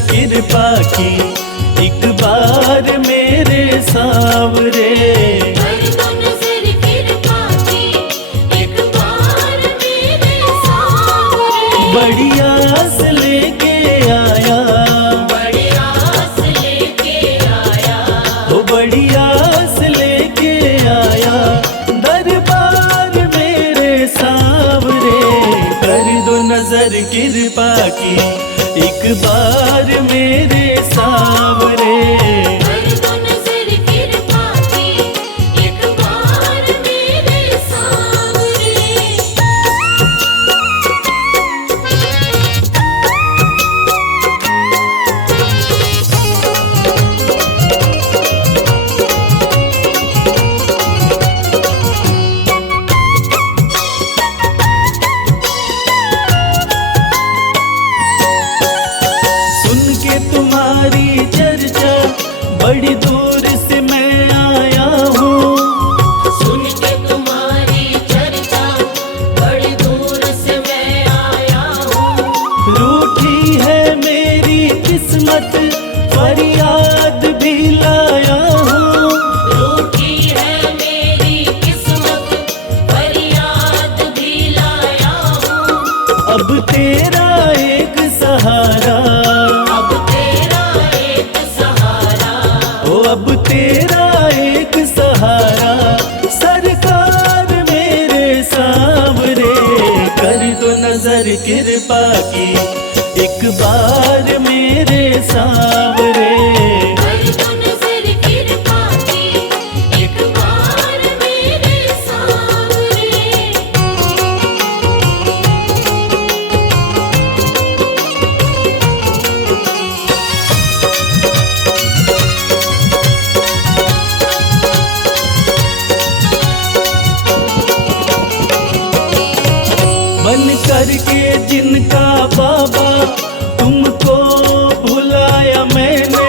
कृपा की एक बार मेरे सांवरे। कर दो नजर कृपा की एक बार मेरे सांवरे। बड़ी आस लेके आया, बड़ी आस लेके आया, ओ बड़ी आस लेके आया दरबार मेरे सांवरे। कर दो नजर कृपा की एक बार मेरे सांवरे। कर दो नजर कृपा की एक बार मेरे सांवरे। सुन के तुम्हारी चर्चा बड़ी दूर से मैं आया हूँ। सुन के तुम्हारी चर्चा बड़ी दूर से मैं आया हूँ। रूठी है मेरी किस्मत फरियाद भी लाया हूँ। रूठी है मेरी किस्मत फरियाद भी लाया हूँ। अब तेरा एक सहारा, अब तेरा एक सहारा, ओ अब तेरा एक सहारा सरकार मेरे सांवरे। कर दो नजर कृपा की एक बार मेरे सांवरे। कर दो नजर कृपा की एक बार मेरे सांवरे। बन करके जिनका बाबा तुमको भुलाया मैंने।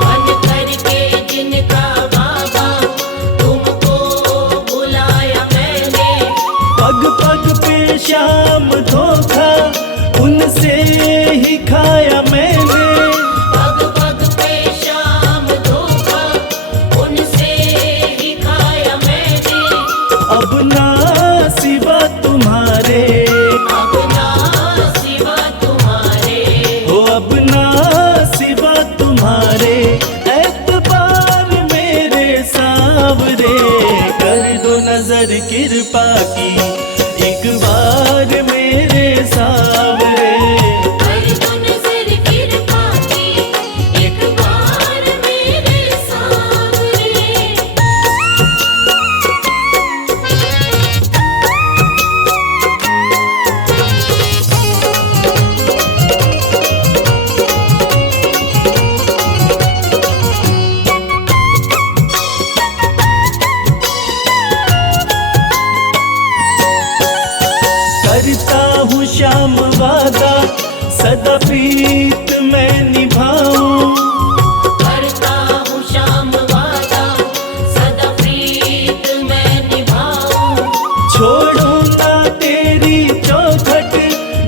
बन करके जिनका बाबा तुमको बुलाया मैंने। पग पग पे शाम धोखा उनसे ही खाया मैंने। पग पग पे शाम धोखा उनसे ही खाया मैंने। अब ना सिवा तुम्हारे, अब ना सिवा तुम्हारे, हो अब ना सिवा तुम्हारे एतबार मेरे सांवरे। कर दो नजर कृपा की एक बार मेरे सांवरे। कर दो नजर कृपा की एक बार मेरे सांवरे। करता हूँ श्याम वादा सदा प्रीत मैं निभाऊं। करता हूँ श्याम वादा सदा प्रीत मैं निभाऊं। छोड़ूंगा तेरी चौखट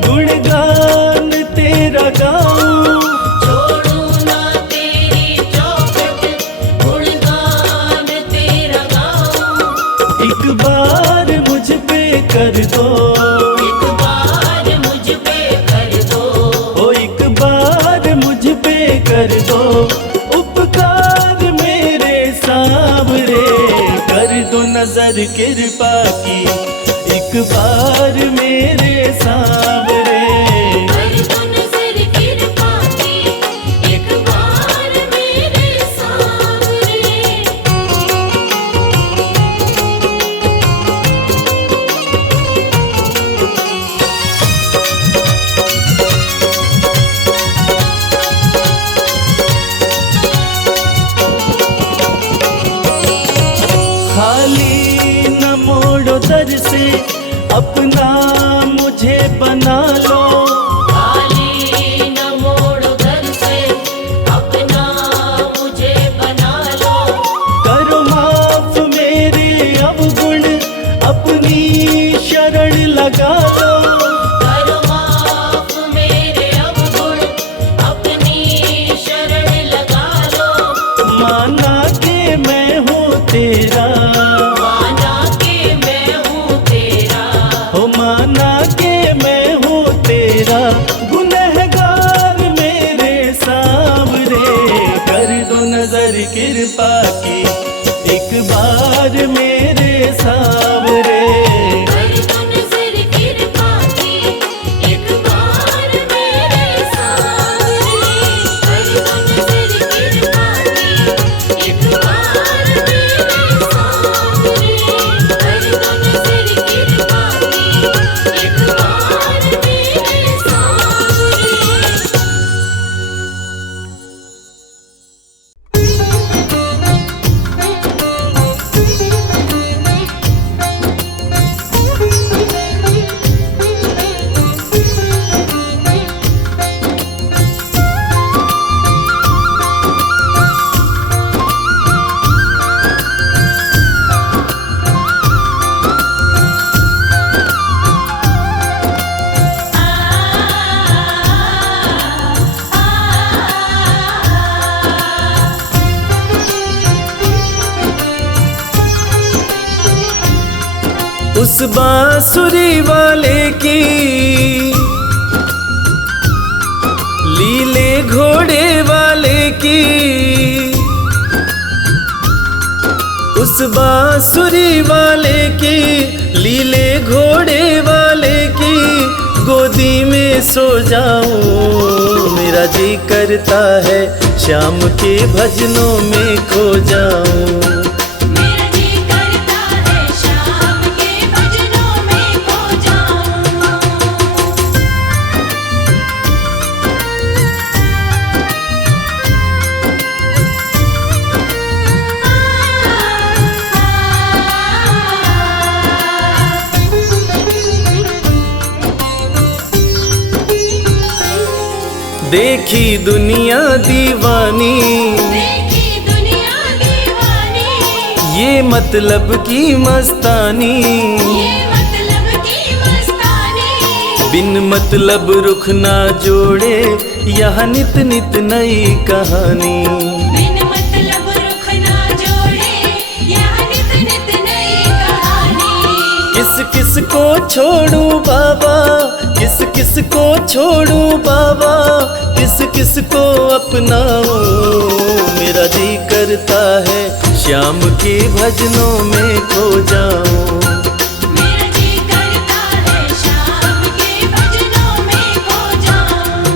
गुणगान तेरा गाऊं। छोड़ू ना तेरी चौखट गुणगान तेरा गाऊं। एक बार मुझ पे कर दो, एक बार मुझ पे कर दो। ओ एक बार मुझ पे कर दो उपकार मेरे सांवरे। कर दो नजर कृपा की एक बार मेरे सांवरे। कर दो नजर कृपा की एक बार मेरे सांवरे। खाली न मोड़ो दर से अपना मुझे बना लो। खाली न मोड़ो दर से अपना मुझे बना लो। करो माफ मेरे अवगुण अपनी शरण लगा लो। करो माफ मेरे अवगुण अपनी तेरी कृपा की, एक बार मेरे सांवरे। कर दो नजर कृपा की, एक बार मेरे सांवरे। कर दो नजर कृपा की, एक बार मेरे सांवरे। कर दो नजर कृपा की, एक बार मेरे उस बांसुरी वाले की, लीले घोड़े वाले की, उस बांसुरी वाले की, लीले घोड़े वाले की गोदी में सो जाऊं। मेरा जी करता है शाम के भजनों में खो जाऊं। मेरा जी करता है शाम के भजनों में खो जाऊं। देखी दुनिया दीवानी, देखी दुनिया दीवानी, ये मतलब की मस्तानी, ये मतलब की मस्तानी। बिन मतलब रुख ना जोड़े यहाँ नित नित नई कहानी। बिन मतलब रुख ना जोड़े, यहाँ नित नित नई कहानी। किस किस को छोड़ूं बाबा, किस किस को छोड़ूं बाबा, किस किस को अपनाऊं। मेरा जी करता है शाम के भजनों में खो जाऊं। मेरा जी करता है शाम के भजनों में खो जाऊं।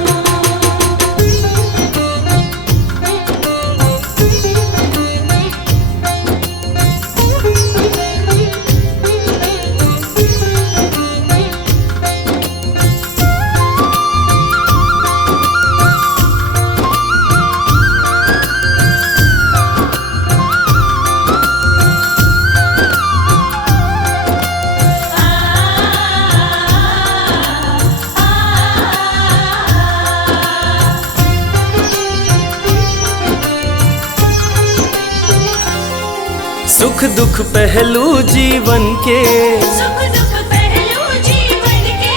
सुख दुख पहलू जीवन के, सुख दुख पहलू जीवन के,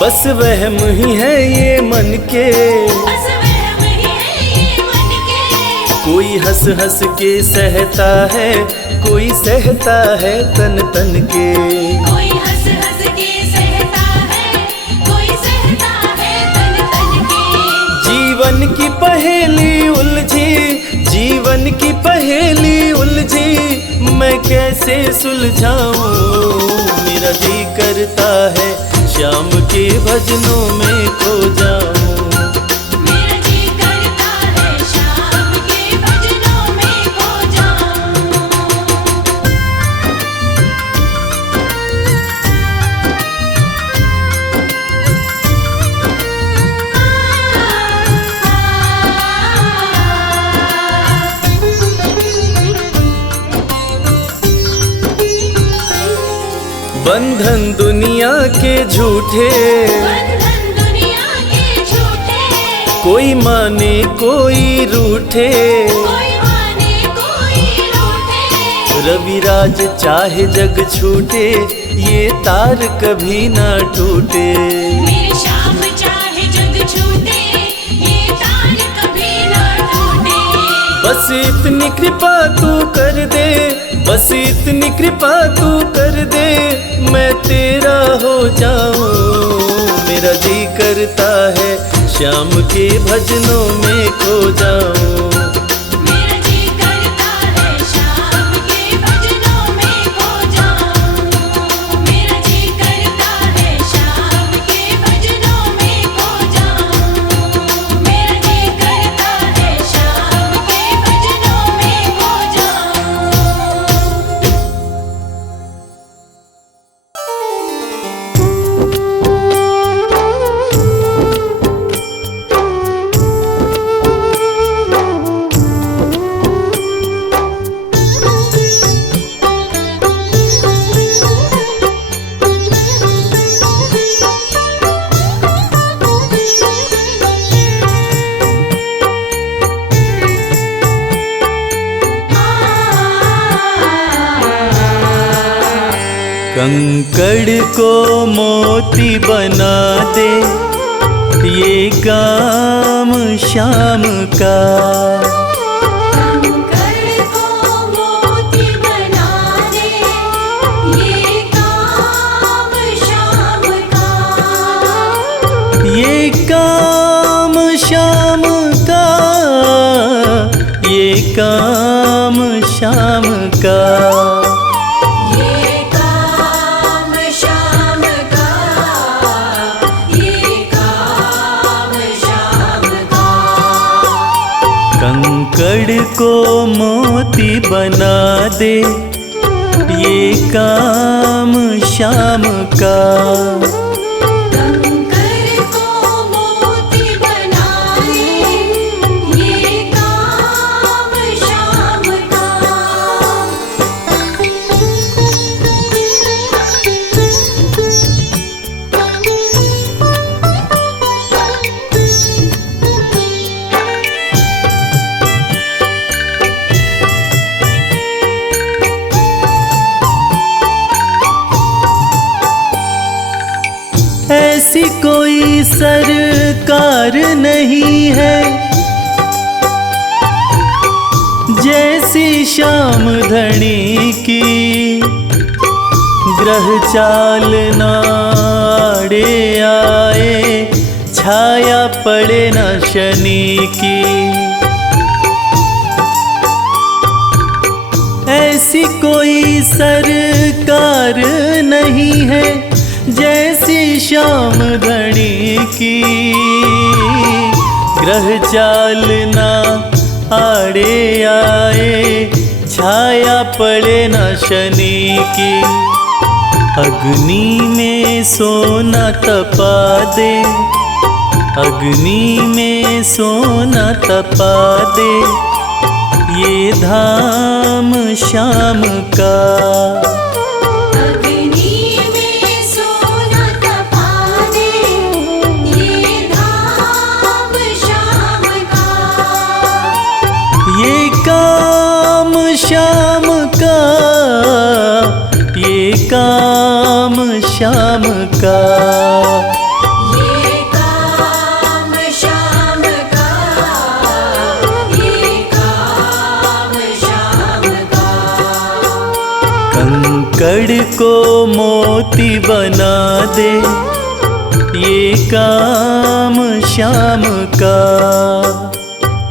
बस वहम ही है ये मन के। बस वहम ही है ये मन के। कोई हंस हंस के सहता है, कोई सहता है तन तन के। कोई हंस हंस के सहता है, कोई सहता है तन तन के। जीवन की पहेली उलझी, जीवन की पहेली उलझी, मैं कैसे सुलझाऊं। मेरा जी करता है शाम के भजनों में खो जाऊं। मेरा जी करता है शाम के भजनों में खो जाऊं। बंधन दुनिया के झूठे, बंधन दुनिया के झूठे, कोई माने कोई रूठे। कोई माने कोई रूठे। रविराज चाहे जग छूटे, ये तार कभी ना टूटे। मेरी शाम चाहे जग छूटे, ये तार कभी ना टूटे। बस इतनी कृपा तू कर दे, बस इतनी कृपा तू कर दे, मैं तेरा हो जाऊं। मेरा जी करता है शाम के भजनों में खो जाऊं। मेरा जी कंकड़ को मोती बना दे ये काम शाम का। कंकड़ को मोती बना दे ये काम शाम का। ये काम शाम का, ये काम शाम का। ये काम शाम का, ये काम शाम का। कंकड़ को मोती बना दे ये काम शाम का। कंकड़ को मोती बना दे ये काम शाम का। ऐसी कोई सरकार नहीं है जैसी श्याम धनी की। ग्रह चाल नाड़े आए छाया पड़े न शनि की। ऐसी कोई सरकार नहीं है जैसी श्याम धनी की। ग्रह चाल ना आड़े आए छाया पड़े न शनि की। अग्नि में सोना तपा दे, अग्नि में सोना तपा दे ये धाम शाम का। अग्नि में सोना तपा दे ये धाम शाम का। ये काम शाम का, ये काम शाम का। ये काम शाम का, ये काम शाम का। कंकड़ को मोती बना दे ये काम शाम का।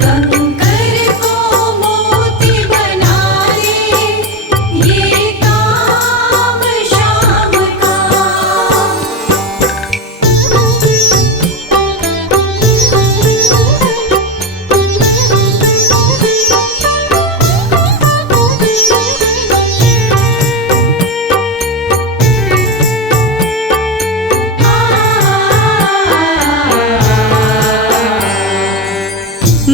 कंकड़ को मोती बना दे ये काम शाम का।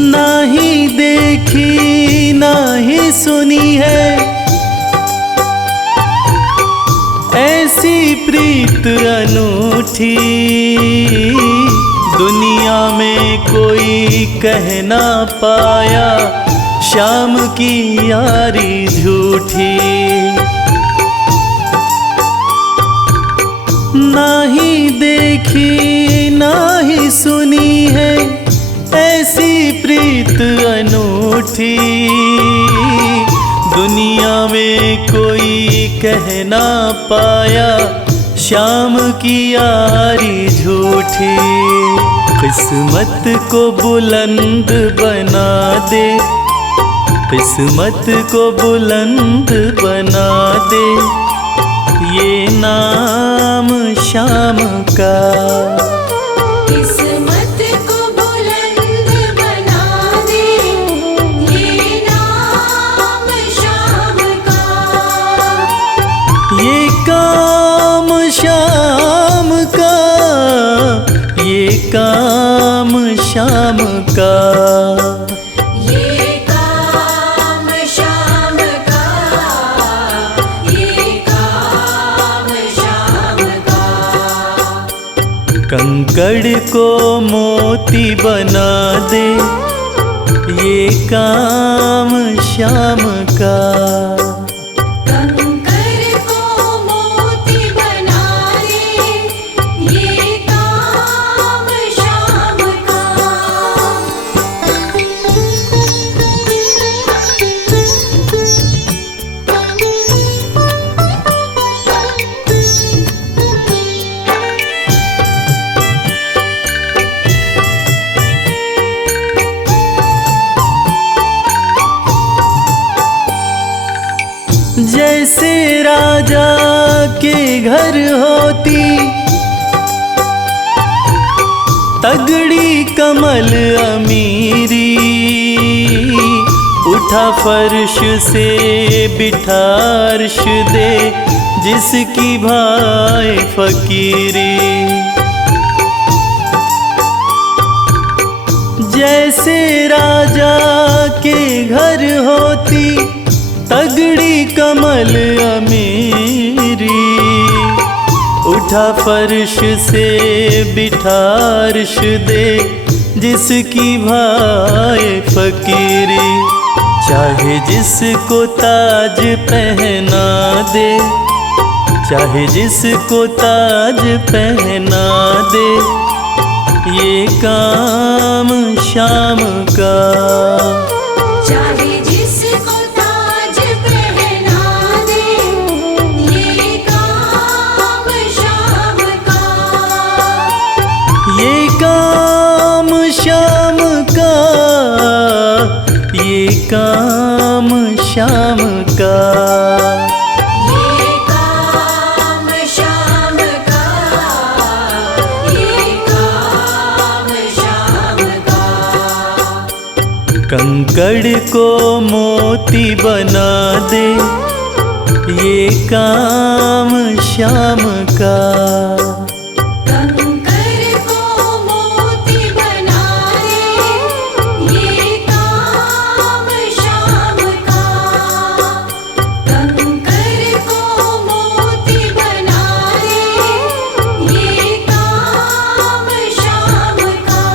नाही देखी नाही सुनी है ऐसी प्रीत अनूठी। दुनिया में कोई कह ना पाया शाम की यारी झूठी। नाही देखी नाही सुनी है ऐसी प्रीत अनूठी। दुनिया में कोई कह ना पाया शाम की यारी झूठी। किस्मत को बुलंद बना दे, किस्मत को बुलंद बना दे ये नाम शाम का। किस्मत को बुलंद बना दे ये नाम शाम का। ये काम शाम का, ये काम शाम का। ये काम शाम का, ये काम शाम का। कंकड़ को मोती बना दे ये काम शाम का। कंकड़ को मोती जैसे राजा के घर होती तगड़ी कमल अमीरी, उठा फर्श से बिठा अर्श दे जिसकी भाई फकीरी। जैसे राजा के घर होती तगड़ी कमल अमीरी, उठा फर्श से बिठा अर्श दे जिसकी भाई फकीरी। चाहे जिसको ताज पहना दे, चाहे जिसको ताज पहना दे, ये काम शाम का। चाहे जिसको ताज पहना दे, ये काम शाम का। ये काम शाम का, ये काम शाम का। ये काम शाम का, ये काम शाम का। कंकड़ को मोती बना दे, ये काम शाम का। कंकर को मोती बना दे, ये काम शाम का। कंकर को मोती बना दे, ये काम शाम का।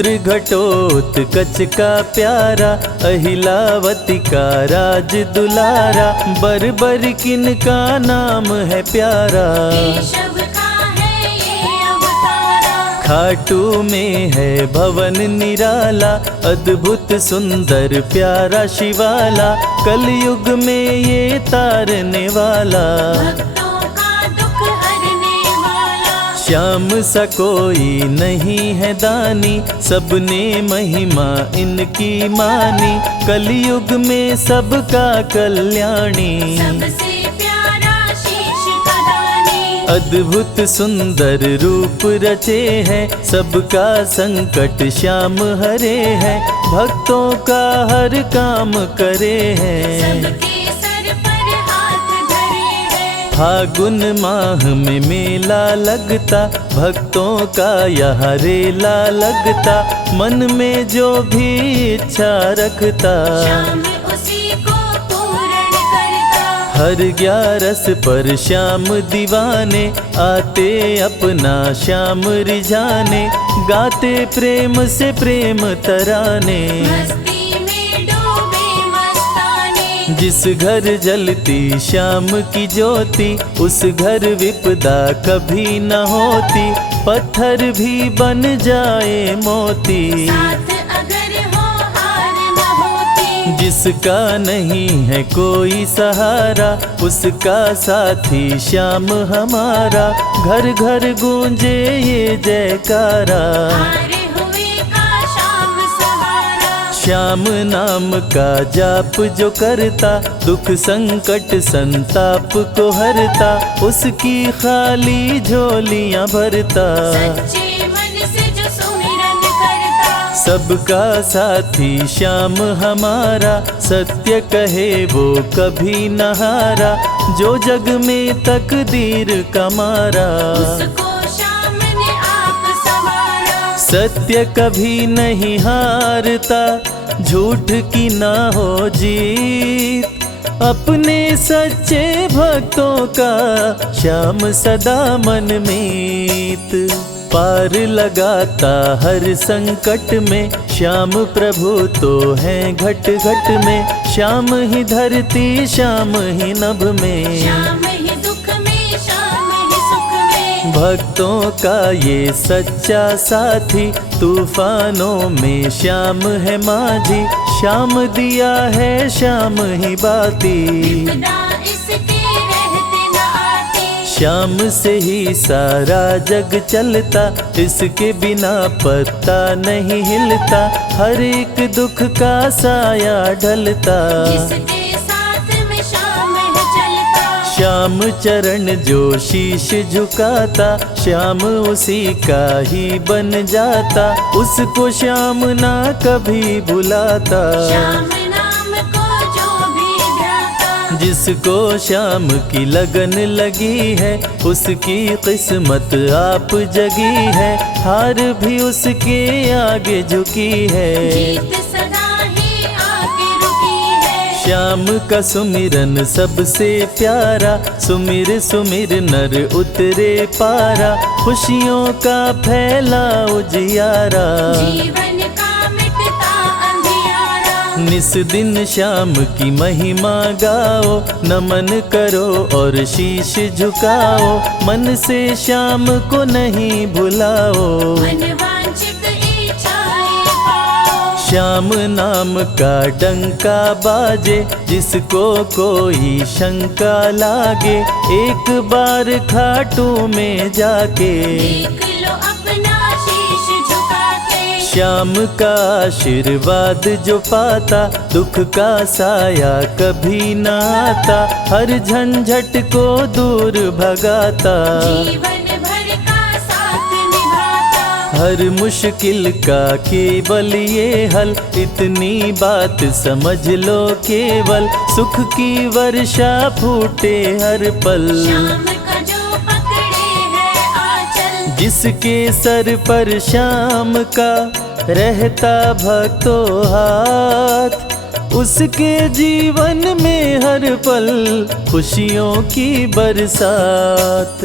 पुत्र घटोत्कच का प्यारा, अहिलावती का राज दुलारा, बर किन का नाम है प्यारा। केशव का है ये अवतारा, खाटू में है भवन निराला, अद्भुत सुंदर प्यारा शिवाला, कलयुग में ये तारने वाला। भक्तों का दुख हरने वाला, श्याम सा कोई नहीं है दानी, सबने महिमा इनकी मानी, कलयुग में सबका कल्याणी। सबसे प्यारा शीश का दानी, अद्भुत सुंदर रूप रचे हैं, सबका संकट श्याम हरे हैं, भक्तों का हर काम करे हैं। सबके सर पर हाथ धरे हैं। फागुन माह में मेला लगता, भक्तों का यहाँ रेला लगता, मन में जो भी इच्छा रखता, श्याम उसी को पूर्ण करता। हर 11 पर श्याम दीवाने, आते अपना श्याम रिझाने, गाते प्रेम से प्रेम तराने। मस्ती में डूबे मस्ताने, जिस घर जलती श्याम की ज्योति, उस घर विपदा कभी न होती, पत्थर भी बन जाए मोती। साथ अगर हो हार न होती, जिसका नहीं है कोई सहारा, उसका साथी श्याम हमारा, घर घर गूंजे ये जयकारा। हारे हुए का श्याम सहारा, श्याम नाम का जाप जो करता, दुख संकट संताप को हरता, उसकी खाली झोलियां भरता। सच्चे मन से जो सुमिरन करता, सबका साथी श्याम हमारा, सत्य कहे वो कभी न हारा, जो जग में तकदीर का मारा। उसको श्याम ने आप संवारा। सत्य कभी नहीं हारता, झूठ की ना हो जीत, अपने सच्चे भक्तों का श्याम सदा मन मीत। पार लगाता हर संकट में, श्याम प्रभु तो हैं घट घट में, श्याम ही धरती श्याम ही नभ में, श्याम ही दुख में श्याम ही सुख में, भक्तों का ये सच्चा साथी, तूफानों में श्याम है माझी, श्याम दिया है श्याम ही बाती। विपदा इसके रहते न आती, श्याम से ही सारा जग चलता, इसके बिना पत्ता नहीं हिलता, हर एक दुख का साया ढलता। जिसके साथ में श्याम है चलता, श्याम चरण जो शीश झुकाता, श्याम उसी का ही बन जाता, उसको श्याम ना कभी भुलाता। श्याम नाम को जो भी ध्याता, जिसको श्याम की लगन लगी है, उसकी किस्मत आप जगी है, हार भी उसके आगे झुकी है। जीत सदा ही आके रुकी है। श्याम का सुमिरन सबसे प्यारा, सुमिर सुमिर नर उतरे पारा, खुशियों का फैला उजियारा। जीवन का मिटता अंधियारा, निस दिन श्याम की महिमा गाओ, नमन करो और शीश झुकाओ, मन से श्याम को नहीं भुलाओ। मन वांछित इच्छाएं पाओ, श्याम नाम का डंका बाजे, जिसको कोई शंका लागे, एक बार खाटू में जाके, देख लो अपना शीश झुका के। श्याम का आशीर्वाद जो पाता, दुख का साया कभी न आता, हर झंझट को दूर भगाता, जीवन भर का साथ निभाता, हर मुश्किल का केवल ये हल, इतनी बात समझ लो केवल, सुख की वर्षा फूटे हर पल। श्याम का जो पकड़े है आंचल, जिसके सर पर श्याम का रहता भक्तों हाथ, उसके जीवन में हर पल खुशियों की बरसात।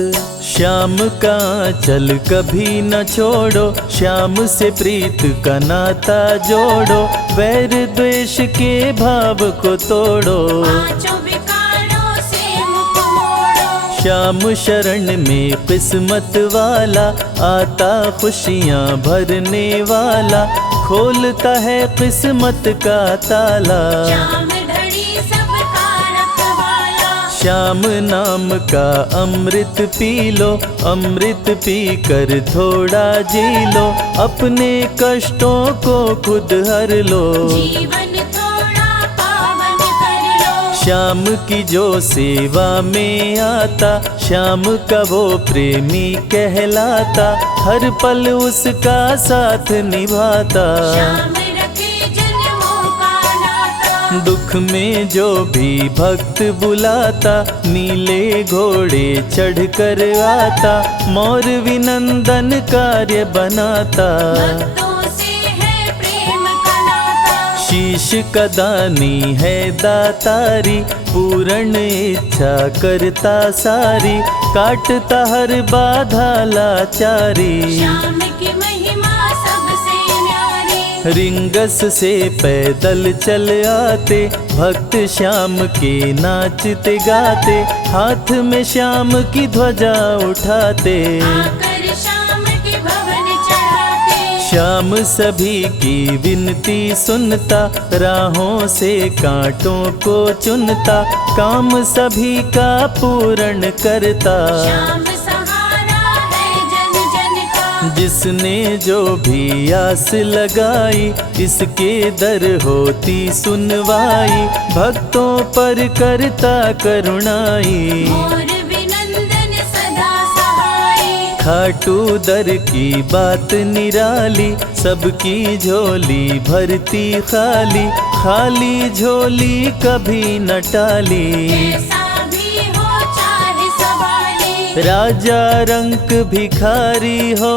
श्याम का चल कभी न छोड़ो, श्याम से प्रीत का नाता जोड़ो, वैर द्वेष के भाव को तोड़ो। पांचों विकारों से मुख मोड़ो। श्याम शरण में किस्मत वाला, आता खुशियाँ भरने वाला, खोलता है किस्मत का ताला। श्याम धड़ी सबका रखवाला। श्याम नाम का अमृत पी लो, अमृत पी कर थोड़ा जी लो, अपने कष्टों को खुद हर लो। जीवन थोड़ा पावन कर लो। श्याम की जो सेवा में आता, श्याम का वो प्रेमी कहलाता, हर पल उसका साथ निभाता। श्याम रखे जन्मों का नाता। दुख में जो भी भक्त बुलाता, नीले घोड़े चढ़ कर आता, मोर विनंदन कार्य बनाता। भक्तों से है प्रेम का नाता। शीश का दानी है दातारी, पूर्ण इच्छा करता सारी, काटता हर बाधा लाचारी। श्याम की महिमा सबसे न्यारी। रिंगस से पैदल चल आते, भक्त श्याम के नाचते गाते, हाथ में श्याम की ध्वजा उठाते। आकर श्याम के भवन चढ़ाते। श्याम सभी की विनती सुनता, राहों से कांटों को चुनता, काम सभी का पूर्ण करता। श्याम सहारा है जन जन का। जिसने जो भी आस लगाई, इसके दर होती सुनवाई, भक्तों पर करता करुणाई। मोर विनंदन सदा सहाय। खाटू दर की बात निराली, सबकी झोली भरती खाली, खाली झोली कभी न टाली। कैसा भी हो चाहे सवाली। राजा रंक भिखारी हो,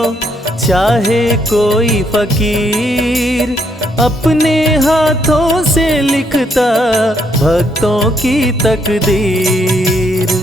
चाहे कोई फकीर, अपने हाथों से लिखता भक्तों की तकदीर।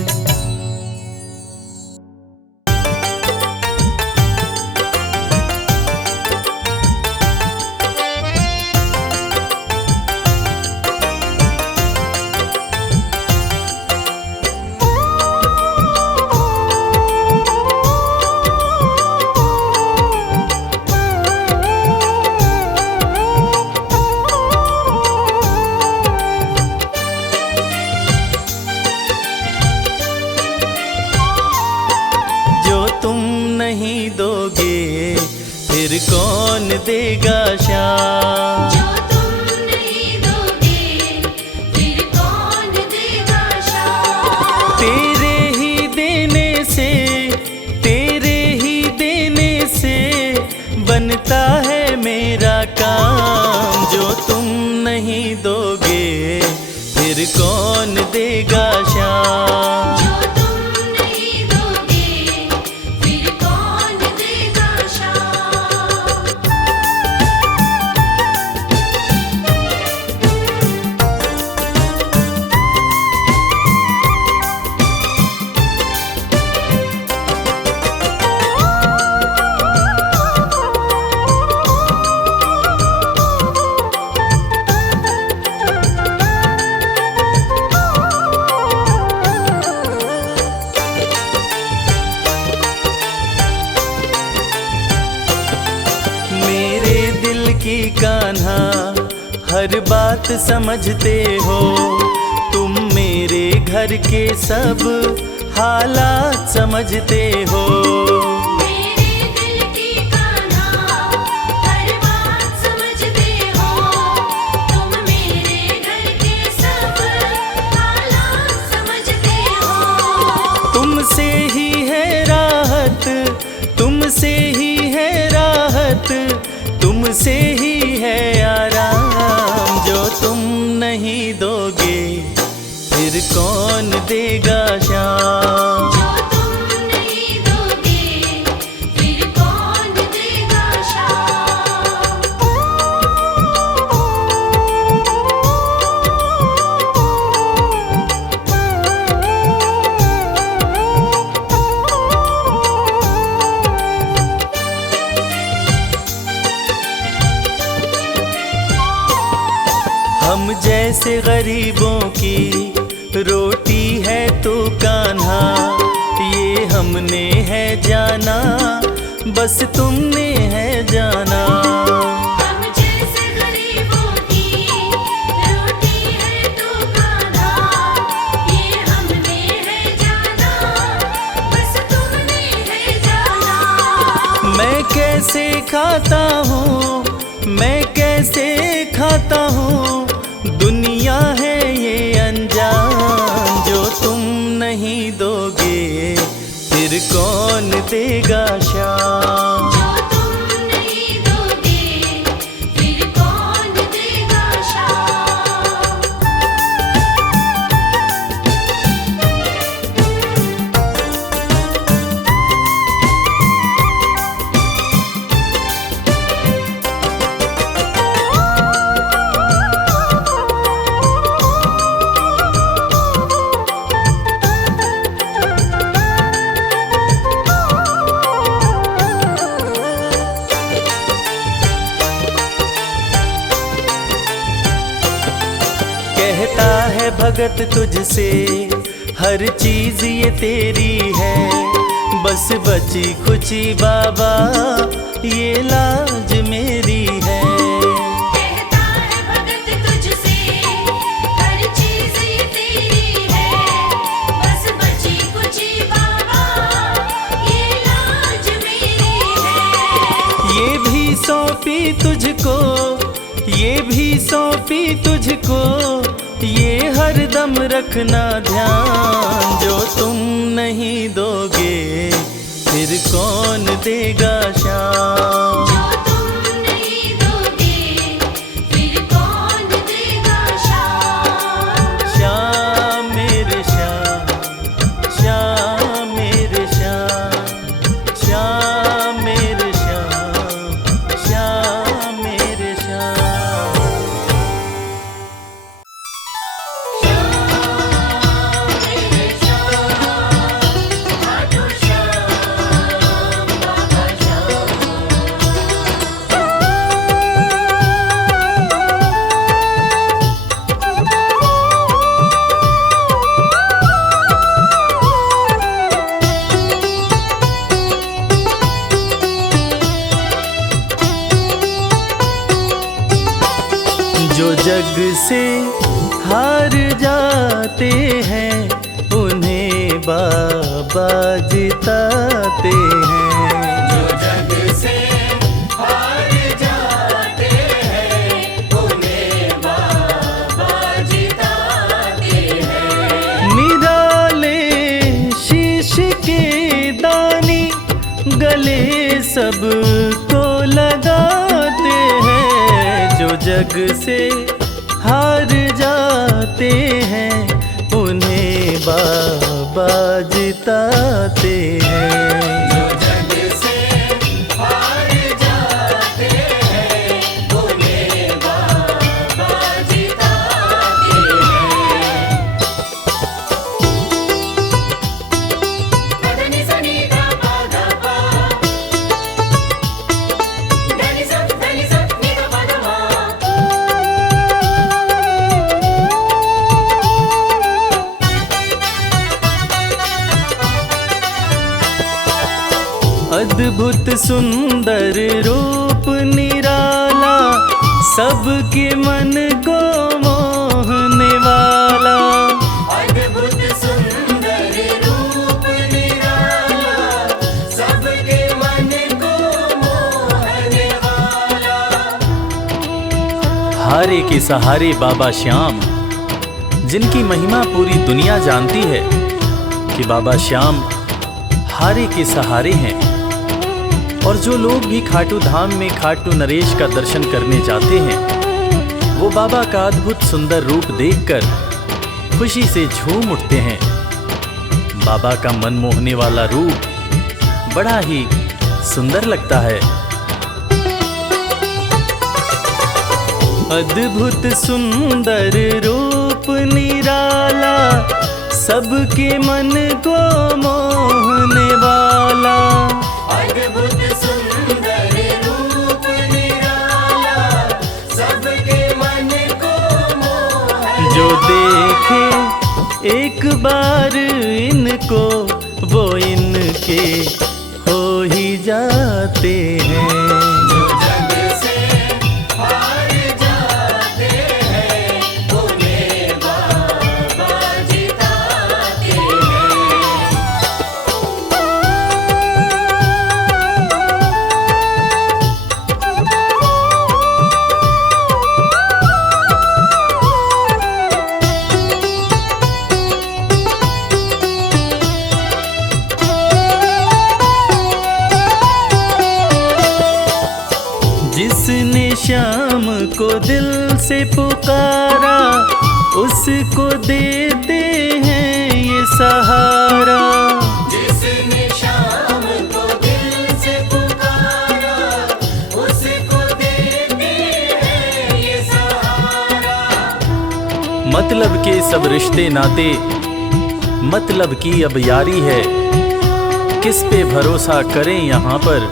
नहीं दोगे फिर कौन देगा श्याम। जो तुम नहीं दोगे फिर कौन देगा श्याम। तेरे ही देने से, तेरे ही देने से बनता है मेरा काम। जो तुम नहीं दोगे फिर कौन देगा श्याम। जो तुम नहीं दोगे फिर कौन देगा श्याम। की कान्हा हर बात समझते हो, तुम मेरे घर के सब हालात समझते हो। मेरे दिल की कान्हा हर बात समझते हो, तुम मेरे घर के सब हालात समझते हो। तुमसे ही है राहत, तुमसे ही है राहत, तुमसे ही है आराम। जो तुम नहीं दोगे फिर कौन देगा श्याम। जो तुम नहीं दोगे फिर कौन देगा श्याम। हम जैसे गरीबों की रोटी है तो कान्हा, ये हमने है जाना, बस तुमने है जाना। हम जैसे गरीबों की रोटी है तो कान्हा, ये हमने है जाना, बस तुमने है जाना। मैं कैसे खाता हूँ, मैं कैसे खाता हूँ, दुनिया है ये अनजान। जो तुम नहीं दोगे फिर कौन देगा शाम। जो तुम नहीं दोगे फिर कौन देगा शाम। कहता है भगत तुझसे हर चीज ये तेरी है, बस बची खुची बाबा ये लाज मेरी है। कहता है भगत तुझसे हर चीज ये तेरी है, बस बची कुची बाबा ये लाज मेरी है। ये भी सौंपी तुझको, ये भी सौंपी तुझको, ये हर दम रखना ध्यान। जो तुम नहीं दोगे फिर कौन देगा शाम। जो तुम नहीं दोगे फिर कौन देगा शाम। श्याम मेरे श्याम, श्याम मेरे श्याम, श्याम मेरे श्याम, श्याम मेरे श्याम। जो जग से हार जाते हैं उन्हें बाबा जिताते हैं। जो जग से हार जाते हैं उन्हें बाबा जिताते हैं। निराले शीश के दानी गले सबको लगाते हैं। जो जग से हार जाते हैं उन्हें बाबा जिताते हैं। जो जग से हार जाते हैं उन्हें बाबा जिताते हैं। धनि सनि धा पा धा पा, धनि सा नि धा पा धा मा। अद्भुत सुंदर रूप निराला, सबके मन को मोहने वाला। अद्भुत सुंदर रूप निराला, सबके मन को मोहने वाला। हारे के सहारे बाबा श्याम, जिनकी महिमा पूरी दुनिया जानती है कि बाबा श्याम हारे के सहारे हैं। और जो लोग भी खाटू धाम में खाटू नरेश का दर्शन करने जाते हैं, वो बाबा का अद्भुत सुंदर रूप देखकर खुशी से झूम उठते हैं। बाबा का मन मोहने वाला रूप बड़ा ही सुंदर लगता है। अद्भुत सुंदर रूप निराला, सबके मन को मोहने वाला। अद्भुत सुंदर रूप निराला, सबके मन को देखे एक बार इनको, वो इनके हो ही जाते हैं। जो जग से हार जाते हैं, उन्हें बाबा जिताते हैं। जिसने श्याम को दिल से पुकारा, उसको देते हैं ये सहारा। जिसने शाम को दिल से पुकारा, उसको देते हैं ये सहारा। मतलब के सब रिश्ते नाते, मतलब की अब यारी है। किस पे भरोसा करें यहाँ पर,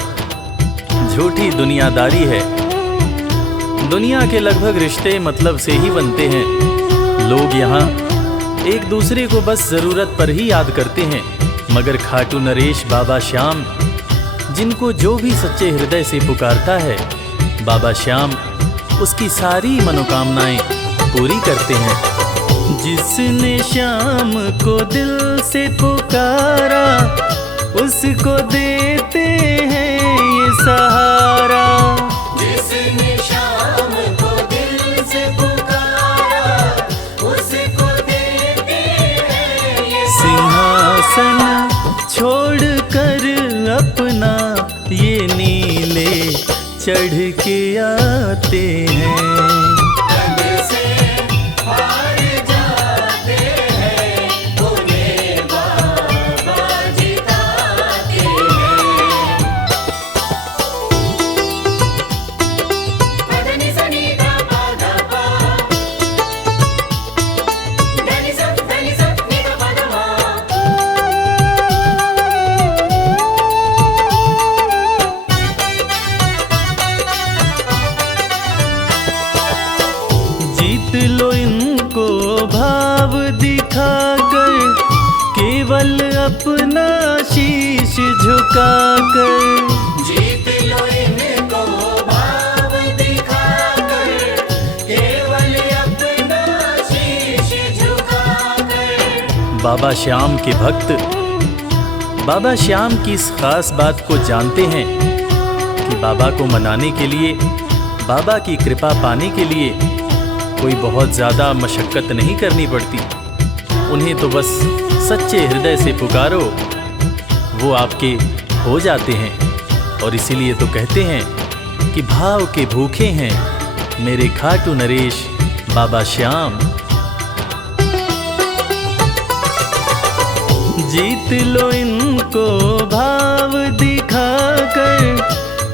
झूठी दुनियादारी है। दुनिया के लगभग रिश्ते मतलब से ही बनते हैं। लोग यहाँ एक दूसरे को बस जरूरत पर ही याद करते हैं, मगर खाटू नरेश बाबा श्याम, जिनको जो भी सच्चे हृदय से पुकारता है, बाबा श्याम उसकी सारी मनोकामनाएं पूरी करते हैं। जिसने श्याम को दिल से पुकारा, उसको देते हैं ये सहारा। जिसने शाम को दिल से पुकारा, उसको देते हैं ये सिंहासन छोड़कर अपना ये नीले चढ़ के आते हैं। जग से हार जाते हैं, उन्हें बाबा जिताते हैं। धनि सनि धा पा धा पा, धनि सा नि धा पा धा मा। जीत लो इनको भाव दिखाकर, केवल अपना शीश झुकाकर। जीत लो इनको भाव दिखाकर, केवल अपना शीश झुकाकर। बाबा श्याम के भक्त बाबा श्याम की इस खास बात को जानते हैं कि बाबा को मनाने के लिए, बाबा की कृपा पाने के लिए कोई बहुत ज़्यादा मशक्क़त नहीं करनी पड़ती। उन्हें तो बस सच्चे हृदय से पुकारो, वो आपके हो जाते हैं। और इसीलिए तो कहते हैं कि भाव के भूखे हैं मेरे खाटू नरेश बाबा श्याम। जीत लो इनको भाव दिखाकर,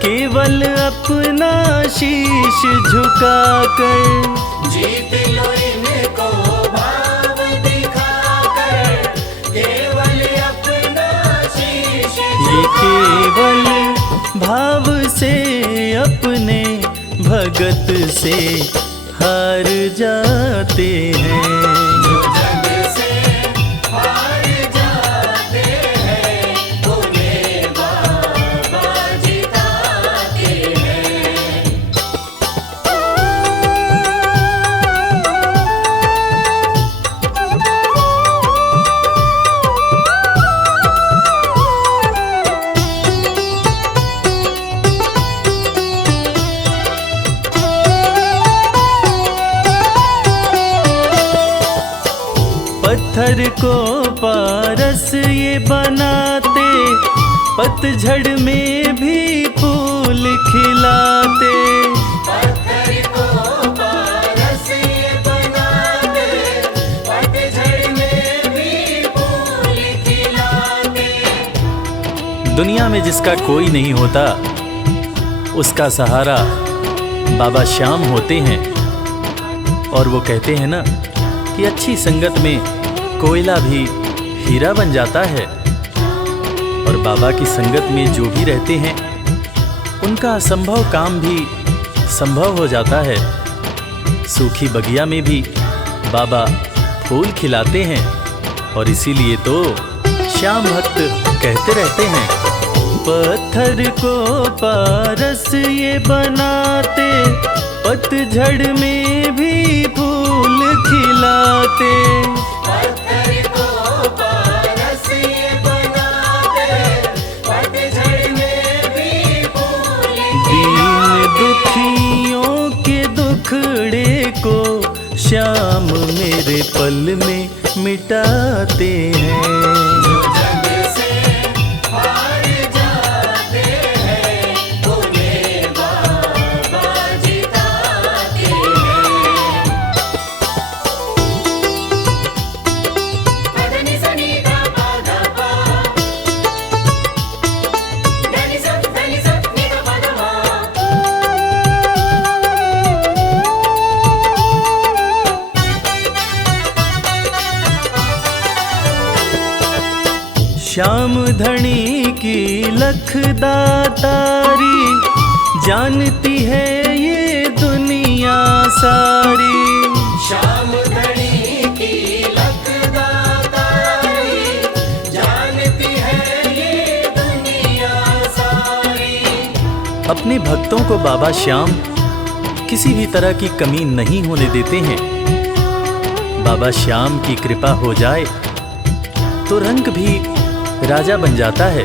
केवल अपना शीश झुकाकर। जीत लो इनको भाव दिखाकर, केवल अपना शीश ये केवल भाव से अपने भगत से हार जाते हैं। जो जग से हार जाते हैं, उन्हें बाबा जिताते हैं। पत्थर को पारस ये बनाते, पतझड़ में भी फूल खिलाते। पत्थर को पारस ये बनाते, पतझड़ में भी फूल खिलाते। दुनिया में जिसका कोई नहीं होता, उसका सहारा बाबा श्याम होते हैं। और वो कहते हैं ना कि अच्छी संगत में कोयला भी हीरा बन जाता है। और बाबा की संगत में जो भी रहते हैं, उनका असंभव काम भी संभव हो जाता है। सूखी बगिया में भी बाबा फूल खिलाते हैं और इसीलिए तो श्याम भक्त कहते रहते हैं, पत्थर को पारस ये बनाते, पतझड़ में भी फूल खिलाते। पत्थर को पारस ये बनाते, पतझड़ में भी फूल दीन दुखियों के दुखड़े को श्याम मेरे पल में मिटाते हैं। जग से हार जाते हैं, उन्हें बाबा जिताते हैं। पधनि सनि गा पा गा पा, धनि सा नि गा पा गा मा। श्याम धनी की लख दातारी, जानती है ये दुनिया सारी। श्याम धनी की लख दातारी, जानती है ये दुनिया सारी। अपने भक्तों को बाबा श्याम किसी भी तरह की कमी नहीं होने देते हैं। बाबा श्याम की कृपा हो जाए तो रंग भी राजा बन जाता है,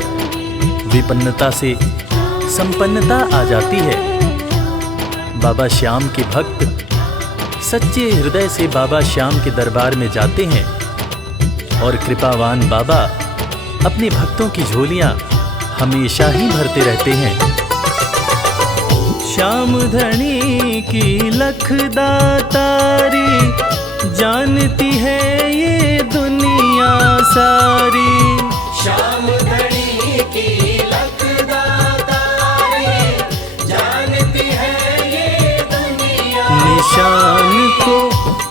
विपन्नता से संपन्नता आ जाती है। बाबा श्याम के भक्त सच्चे हृदय से बाबा श्याम के दरबार में जाते हैं और कृपावान बाबा अपने भक्तों की झोलियां हमेशा ही भरते रहते हैं। श्याम धनी की लख दातारी, जानती है ये दुनिया सारी। श्याम धनी की लख दातारी, जानती है ये दुनिया। निशान को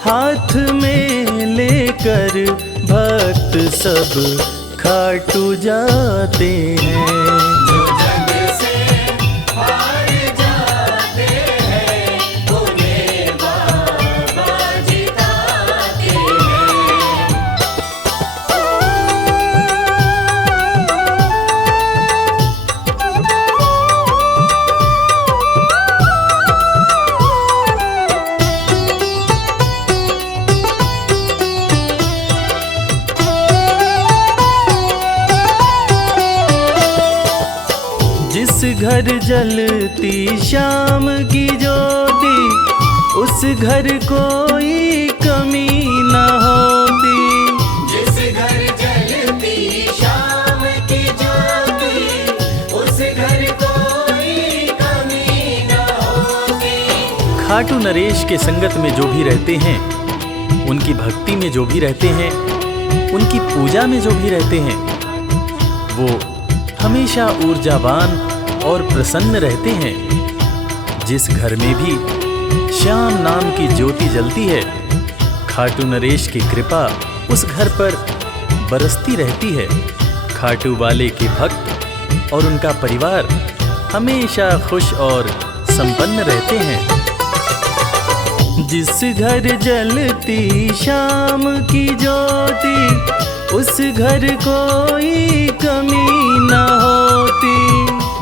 हाथ में लेकर भक्त सब खाटू जाते हैं। जग से हार जाते हैं, उन्हें बाबा जिताते हैं। जिस घर जलती श्याम की ज्योति, उस घर कोई कमी न होती। जिस घर जलती श्याम की ज्योति, उस घर कोई कमी न होती। खाटू नरेश के संगत में जो भी रहते हैं, उनकी भक्ति में जो भी रहते हैं, उनकी पूजा में जो भी रहते हैं, वो हमेशा ऊर्जावान और प्रसन्न रहते हैं। जिस घर में भी श्याम नाम की ज्योति जलती है, खाटू नरेश की कृपा उस घर पर बरसती रहती है। खाटू वाले के भक्त और उनका परिवार हमेशा खुश और संपन्न रहते हैं। जिस घर जलती श्याम की ज्योति, उस घर कोई कमी न होती।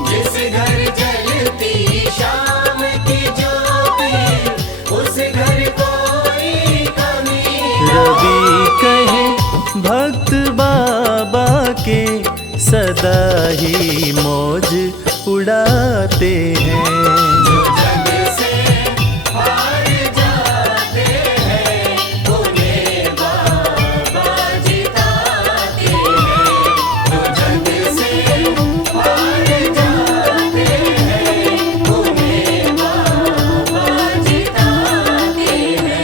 जिस घर जलती श्याम की ज्योति, उस घर कोई कमी न रवि कहे भक्त बाबा के, सदा ही मौज उड़ाते हैं। जग से हार जाते हैं, उन्हें बाबा जिताते हैं। जग से हार जाते हैं, उन्हें बाबा जिताते हैं।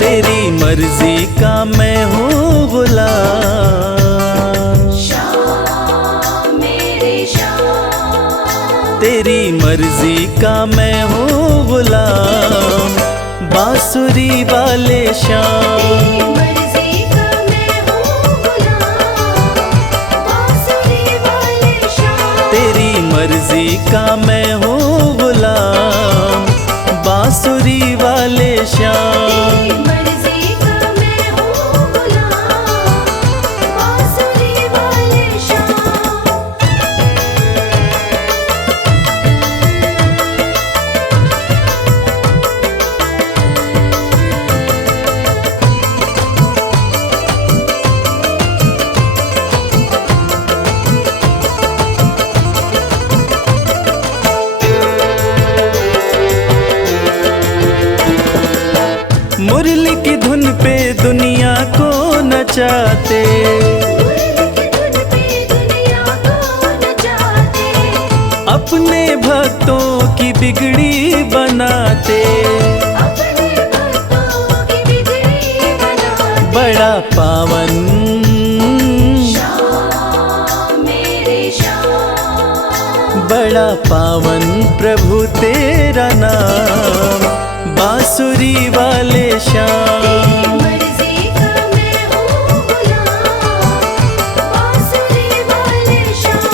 तेरी मर्जी का मैं हूँ गुलाम, श्याम मेरे श्याम, तेरी मर्जी का मैं हूँ गुलाम, बांसुरी वाले श्याम। तेरी मर्जी का मैं हूँ गुलाम, बांसुरी वाले श्याम, तेरी मर्जी का मैं हूँ गुलाम, बांसुरी वाले श्याम। तेरी मर्जी का मैं हूँ गुलाम, बांसुरी वाले श्याम। मुरली की धुन पे दुनिया को नचाते, मुरली की धुन पे दुनिया को नचाते, अपने भक्तों की बिगड़ी बनाते, अपने भक्तों की बिगड़ी बनाते। बड़ा पावन, श्याम मेरे श्याम, बड़ा पावन प्रभु तेरा नाम, बांसुरी वाले श्याम। तेरी मर्जी का मैं हूँ गुलाम, बांसुरी वाले श्याम।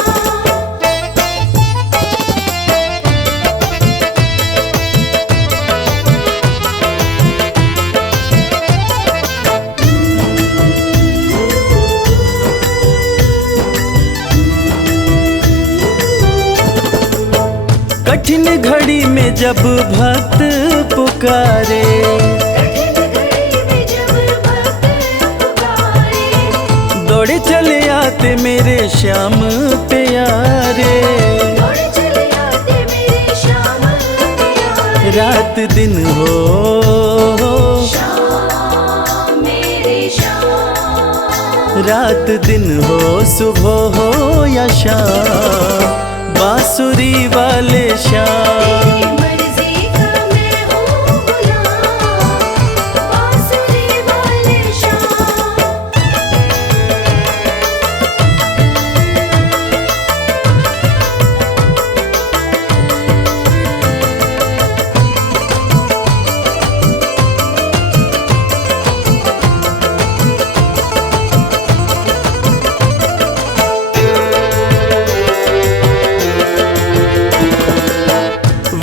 कठिन घड़ी में जब भक्त पुकारे, कठिन घड़ी में जब भक्त पुकारे, दौड़े चले आते मेरे श्याम प्यारे। दौड़ चले आते मेरे श्याम प्यारे। रात दिन हो, श्याम मेरे श्याम, रात दिन हो, सुबह हो या शाम, बांसुरी वाले श्याम। तेरी मर्जी का मैं हूँ गुलाम, बांसुरी वाले श्याम।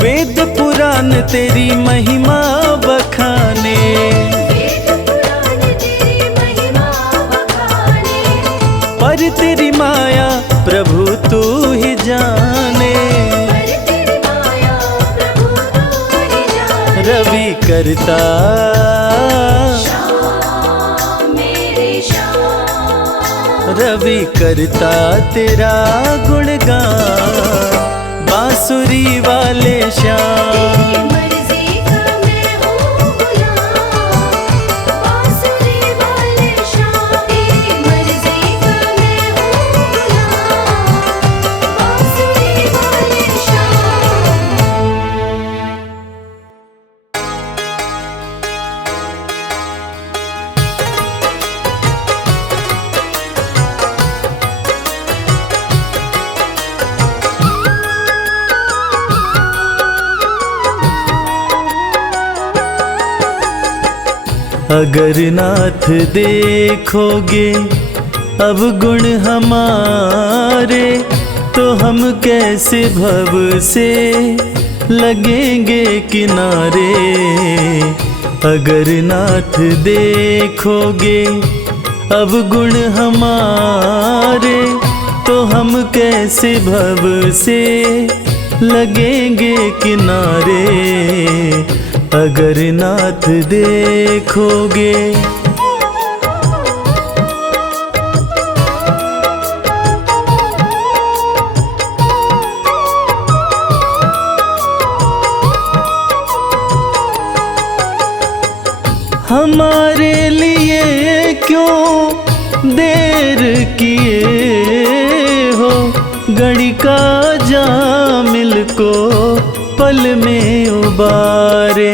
वेद पुराण तेरी महिमा बखाने, वेद पुराण तेरी महिमा बखाने, पर तेरी माया प्रभु तू ही जाने। पर तेरी माया प्रभु तू ही जाने। रवि करता, श्याम मेरे श्याम, रवि करता तेरा गुणगान, बांसुरी वाले श्याम। तेरी मर्जी का मैं हूँ गुलाम, बांसुरी वाले श्याम। तेरी मर्जी का मैं हूँ गुलाम, बांसुरी वाले श्याम। अगर नाथ देखोगे अब गुण हमारे, तो हम कैसे भव से लगेंगे किनारे। अगर नाथ देखोगे अब गुण हमारे, तो हम कैसे भव से लगेंगे किनारे। अगर नाथ देखोगे हमारे लिए क्यों देर किए हो, गणिका जामिल को पल में उबारे।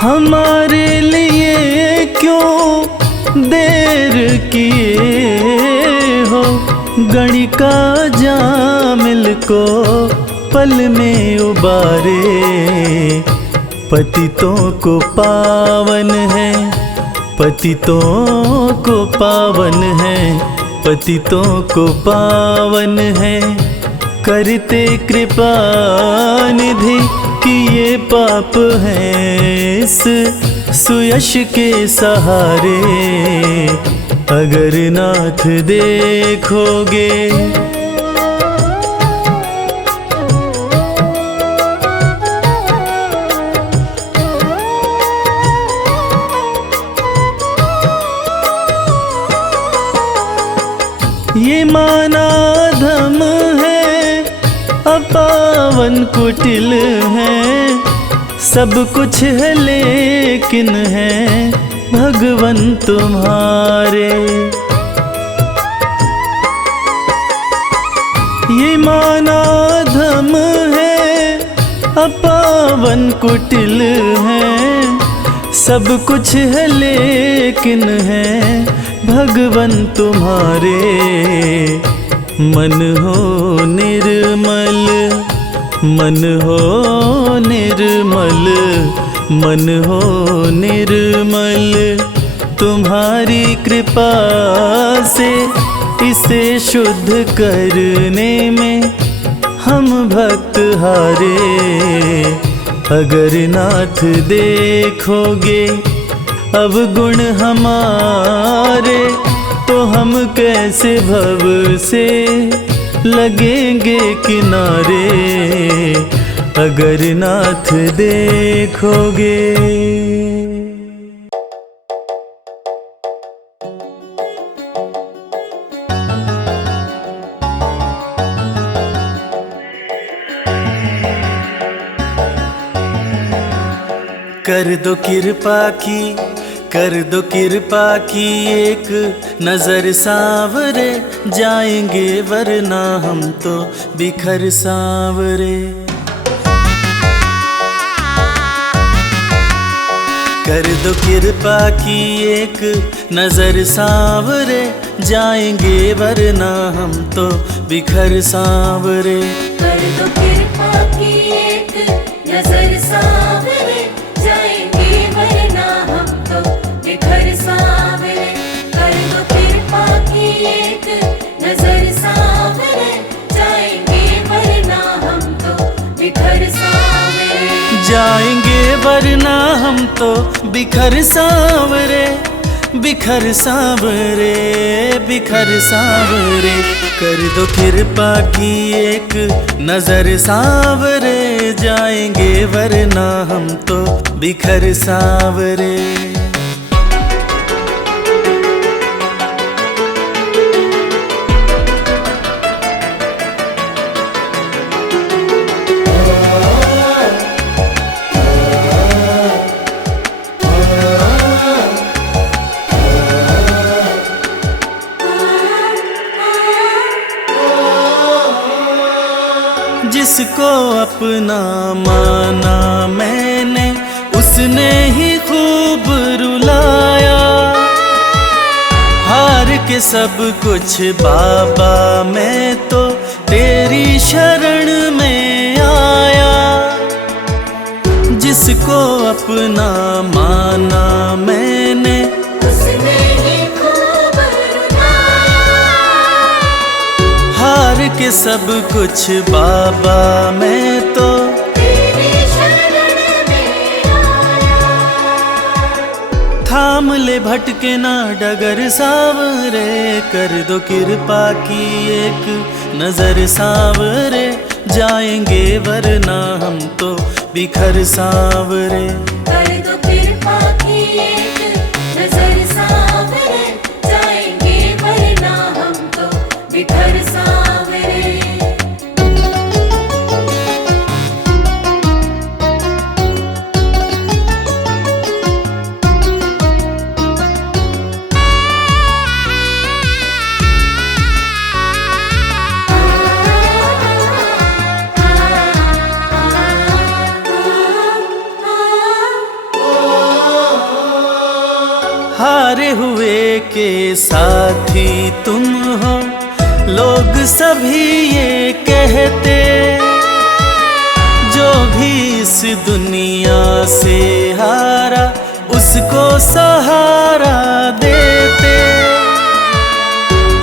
हमारे गणिका जामिल को पल में उबारे, पतितों को पावन है, पतितों को पावन है, पतितों को पावन है। करते कृपा निधि कि ये पाप हैं इस सुयश के सहारे, अगर नाथ देखोगे। ये माना धम है, अपावन कुटिल है, सब कुछ है लेकिन है भगवन तुम्हारे। ये माना धम है, अपावन कुटिल है, सब कुछ है लेकिन है भगवन तुम्हारे। मन हो निर्मल, मन हो निर्मल, मन हो निर्मल, तुम्हारी कृपा से इसे शुद्ध करने में हम भक्त हारे। अगर नाथ देखोगे अब गुण हमारे, तो हम कैसे भव से लगेंगे किनारे। अगर नाथ देखोगे। कर दो कृपा की, कर दो कृपा की एक नजर सांवरे, जाएंगे वरना हम तो बिखर सांवरे। कर दो कृपा की एक नजर सांवरे, जाएंगे वरना हम तो बिखर सांवरे। कर दो कृपा की एक नजर सांवरे, जाएंगे वरना हम तो बिखर सांवरे। कर दो कृपा की एक नजर सांवरे, जाएंगे वरना हम तो बिखर सांवरे। जाएंगे वरना हम तो बिखर सांवरे, बिखर सांवरे, बिखर सांवरे। कर दो कृपा की एक नजर सांवरे, जाएंगे वरना हम तो बिखर सांवरे। जिसको अपना माना मैंने, उसने ही खूब रुलाया। हार के सब कुछ बाबा मैं तो तेरी शरण में आया। जिसको अपना माना मैंने, उसने ही खूब रुलाया। हार के सब कुछ बाबा मैं तो तेरी शरण में आया। थाम ले भटके ना डगर सांवरे, कर दो कृपा की एक नजर सांवरे, जाएंगे वरना हम तो बिखर सांवरे। कर दो कृपा की एक नजर सांवरे, जाएंगे वरना हम तो बिखर सांवरे। हारे हुए के साथी तुम हो, लोग सभी ये कहते, जो भी इस दुनिया से हारा उसको सहारा देते।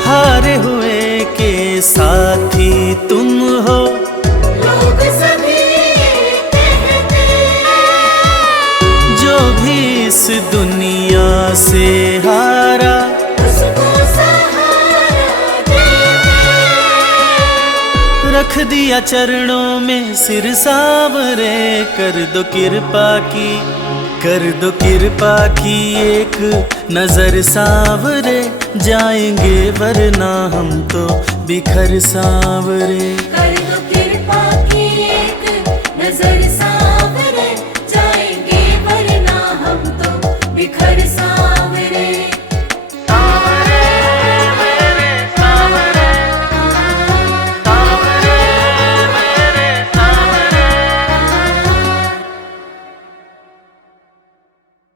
हारे हुए के साथी तुम हो, लोग सभी ये कहते, जो भी इस दुनिया से हारा उसको सहारा देते। रख दिया चरणों में सिर सांवरे, कर दो कृपा की, कर दो कृपा की एक नजर सांवरे, जाएंगे वरना हम तो बिखर सांवरे। कर दो कृपा की एक नजर